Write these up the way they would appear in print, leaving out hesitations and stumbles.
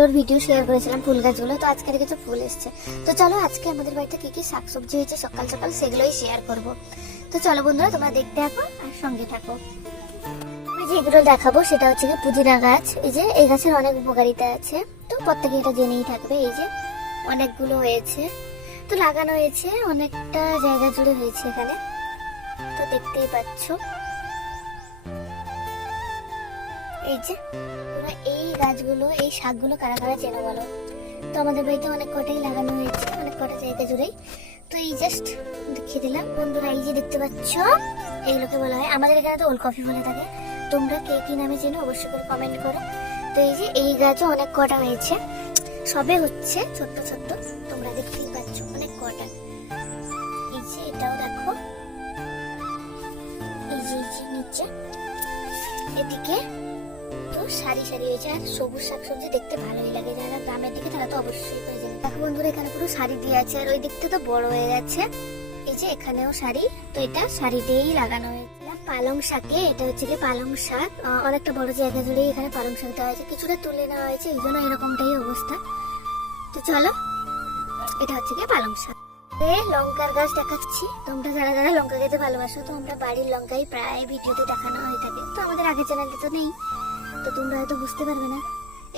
গাছগুলোর video share করেছিলাম, ফুল গাছগুলো। তো আজকে কিছু ফুল এসছে। তো চলো আজকে আমাদের বাড়িতে কি কি শাকসবজি হয়েছে সকাল সকাল সেগুলোই শেয়ার করব। তো চলো বন্ধুরা, তোমরা দেখতে থাকো আর সঙ্গে থাকো। আমি যেগুলো দেখাবো সেটা হচ্ছে কি পুদিনা গাছ। এই যে এই গাছের অনেক উপকারিতা আছে, তো প্রত্যেকে এটা জেনেই থাকবে। এই যে অনেকগুলো হয়েছে, তো লাগানো হয়েছে অনেকটা জায়গা জুড়ে হয়েছে এখানে, তো দেখতেই পাচ্ছ। এই যে তোমরা এই গাছগুলো, এই শাকগুলো কারা কারা চেনো বলো? তো আমাদের বাড়িতে অনেক কটাই লাগানো হয়েছে, অনেক কটা জায়গা জুড়েই। তো এই জাস্ট দেখিয়ে দিলাম বন্ধুরা। এই যে দেখতে পাচ্ছ, এইগুলোকে বলা হয়, আমাদের এখানে তো ওল কফি বলে থাকে। তোমরা কে কি নামে চেনো অবশ্যই করে কমেন্ট করো। তো এই যে এই গাছও অনেক কটা হয়েছে, সবে হচ্ছে ছোট্ট ছোট্ট, তোমরা দেখতেই পাচ্ছ অনেক কটা। এই যে এটাও দেখো, এই যে নিচে এদিকে তো সারি সারি হয়েছে। আর সবুজ শাকসবজি দেখতে ভালোই লাগে, যারা গ্রামের দিকে তারা তো অবশ্যই করে যাবে। দেখো বন্ধুরা, এখানে পুরো শাড়ি দিয়ে আছে, আর ওই দিকটা তো বড় হয়ে গেছে। এই যে এখানেও শাড়ি, তো এটা শাড়ি দিয়েই লাগানো হয়েছে। পালং শাকে, এটা হচ্ছে কি পালং শাক, অনেকটা বড় জায়গা জুড়ে এখানে পালং শাক দেওয়া হয়েছে, কিছুটা তুলে নেওয়া হয়েছে, এই জন্য এরকমটাই অবস্থা। তো চলো, এটা হচ্ছে কি পালং শাক। লঙ্কার গাছ দেখাচ্ছি। তোমরা যারা যারা লঙ্কা খেতে ভালোবাসো, তো আমরা বাড়ির লঙ্কাই প্রায় ভিডিওতে দেখানো হয়ে থাকে। তো আমাদের আগের চ্যানেলে তো নেই, তো তোমরা হয়তো বুঝতে পারবে না।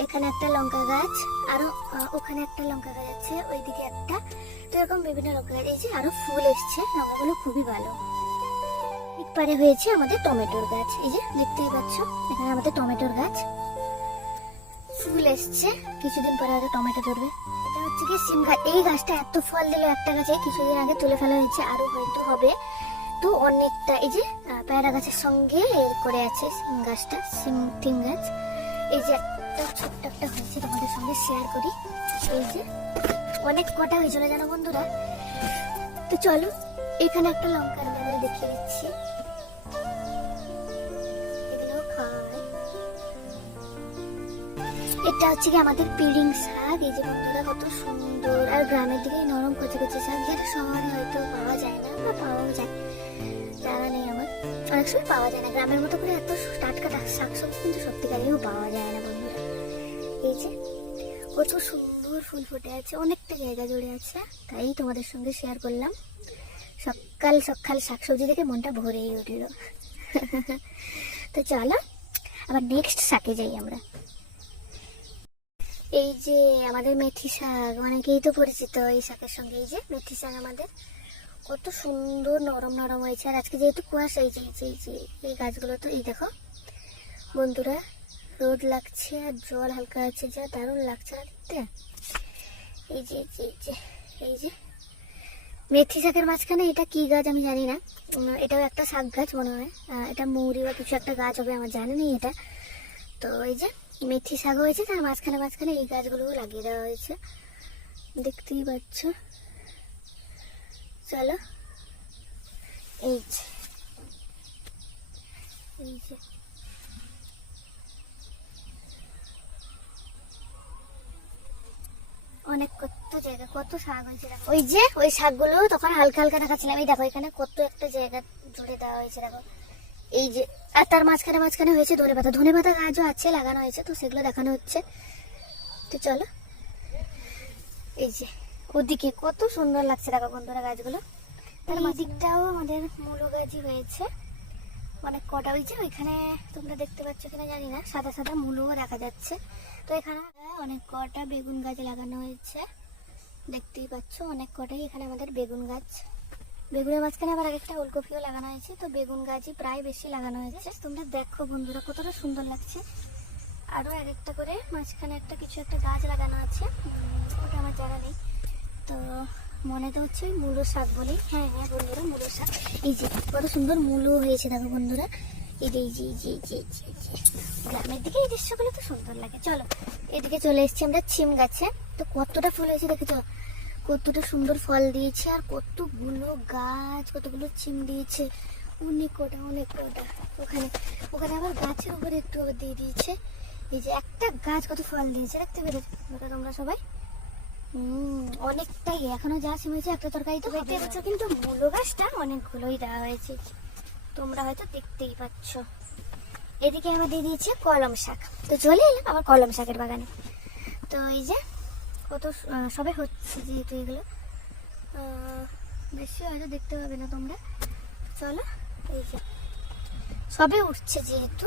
এখানে একটা লঙ্কা গাছ, আরো ওখানে একটা লঙ্কা গাছ আছে, ওইদিকে একটা, তো এরকম বিভিন্ন লঙ্কা গাছ। এই যে আরো ফুল এসছে, লঙ্কাগুলো খুবই ভালো। পারে হয়েছে আমাদের টমেটোর গাছ, এই যে দেখতেই পাচ্ছ এখানে আমাদের টমেটোর গাছ, ফুল এসছে, কিছুদিন পরে হয়তো টমেটো ধরবে। এটা হচ্ছে কি সিম গাছ। এই গাছটা এত ফল দিল একটা গাছে, কিছুদিন আগে তুলে ফেলা হয়েছে, আরো হয়তো হবে। তো অনেকটা, এই যে পেয়ারা গাছের সঙ্গে করে আছে সিম গাছটা, সিম গাছ। এই যে একটা ছোট্ট একটা হয়েছে, তোমাদের সঙ্গে শেয়ার করি। এই যে অনেক কটা হয়েছিল জানো বন্ধুরা। তো চলো, এখানে একটা লঙ্কার গাছ দেখিয়ে দিচ্ছি, এগুলো খায়। এটা হচ্ছে কি আমাদের পিড়িং শাক। এই যে বন্ধুরা কত সুন্দর, আর গ্রামের দিকে নরম কচি কচি শাক, যেটা শহরে হয়তো পাওয়া যায় না, বা পাওয়াও যায়, জানা নেই আমার, অনেক সময় পাওয়া যায় না। গ্রামের মতো করে এত টাটকা শাকসবজি কিন্তু সত্যিকারেও পাওয়া যায় না বন্ধুরা। এই যে কত সুন্দর ফুল ফুটে আছে, অনেকটা জায়গা জুড়ে আছে, তাই তোমাদের সঙ্গে শেয়ার করলাম। সকাল সকাল শাকসবজি দেখে মনটা ভরেই উঠলো। তো চলো আবার নেক্সট শাকে যাই আমরা। এই যে আমাদের মেথি শাক, অনেকেই তো পরিচিত এই শাকের সঙ্গে। এই যে মেথি শাক আমাদের কত সুন্দর নরম নরম হয়েছে। আর আজকে যেহেতু কুয়াশা, এই যে এই গাছগুলো, তো এই দেখো বন্ধুরা, রোদ লাগছে আর জল হালকা আছে, যা দারুণ লাগছে না দেখতে। এই যে এই যে মেথি শাকের মাঝখানে এটা কি গাছ আমি জানি না, এটাও একটা শাক গাছ মনে হয়, এটা মৌরি বা কিছু একটা গাছ হবে, আমার জানি নেই এটা। তো এই যে মেথি শাক হয়েছে, তার মাঝখানে মাঝখানে এই গাছগুলো লাগিয়ে দেওয়া হয়েছে, দেখতেই পাচ্ছ। চলো, এই যে অনেক কত জায়গা, কত শাক হয়েছে। ওই যে ওই শাকগুলো তখন হালকা হালকা দেখাচ্ছিলাম, এই দেখো এখানে কত একটা জায়গা জুড়ে দেওয়া হয়েছে দেখো। এই যে, আর তার মাঝখানে মাঝখানে হয়েছে ধনে পাতা গাছও আছে, লাগানো হয়েছে, তো সেগুলো দেখানো হচ্ছে। তো চলো, এই যে ওদিকে কত সুন্দর লাগছে দেখো বন্ধুরা গাছগুলো। তার দিকটাও আমাদের মূলো গাছই হয়েছে, অনেক কটা হয়েছে। ওইখানে তোমরা দেখতে পাচ্ছ কিনা জানি না, সাদা সাদা মূলও দেখা যাচ্ছে। তো এখানে অনেক কটা বেগুন গাছ লাগানো হয়েছে, দেখতেই পাচ্ছ অনেক কটাই এখানে আমাদের বেগুন গাছ। বেগুনের মাঝখানে আবার একটা ওলকপিও লাগানো হয়েছে, তো বেগুন গাছই প্রায় বেশি লাগানো হয়েছে। তোমরা দেখো বন্ধুরা কতটা সুন্দর লাগছে। আরো এক একটা করে মাঝখানে একটা কিছু একটা গাছ লাগানো আছে, ওটা আমার জানা নেই। তো মনে তো হচ্ছে ওই মূলো শাক বলেই। হ্যাঁ বন্ধুরা, মূলো শাক। এই যে কত সুন্দর মূলো হয়েছে দেখো বন্ধুরা। এই যে গ্রামের দিকে এই দৃশ্যগুলো তো সুন্দর লাগে। চলো এদিকে চলে এসেছি আমরা ছিম গাছে, তো কতটা ফুল হয়েছে দেখেছো, কতটা সুন্দর ফল দিয়েছে, আর কতগুলো গাছ, কতগুলো ছিম দিয়েছে, অনেক কটা। ওখানে আবার গাছের উপরে একটু আবার দিয়ে দিয়েছে। এই যে একটা গাছ কত ফল দিয়েছে দেখতে পেরেছো তোমরা সবাই। অনেকটাই, এখনো যা সিম হয়েছে একটা তরকারি তো দেখতে পাচ্ছ, কিন্তু মূলো গাছটা অনেকগুলোই দেওয়া হয়েছে, তোমরা হয়তো দেখতেই পাচ্ছ। এদিকে আবার দিয়ে দিয়েছে কলম শাক। তো চলে এলাম আমার কলম শাকের বাগানে। তো এই যে কত সবে হচ্ছে যেহেতু এগুলো বেশি হয়তো দেখতে পাবে না তোমরা। চলো এই যে সবে উঠছে যেহেতু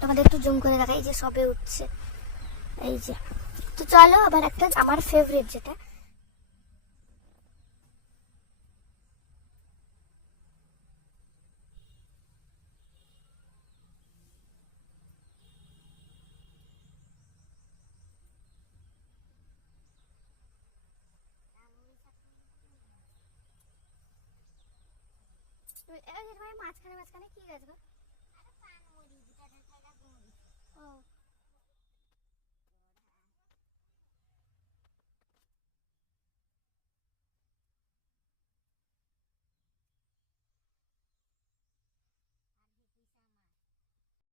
তোমাদের একটু জুম করে দেখাই যে সবে উঠছে এই যে। তো চলো আবার একটা আমার ফেভারিট যেটা মাঝখানে মাঝখানে কি গাছ গো?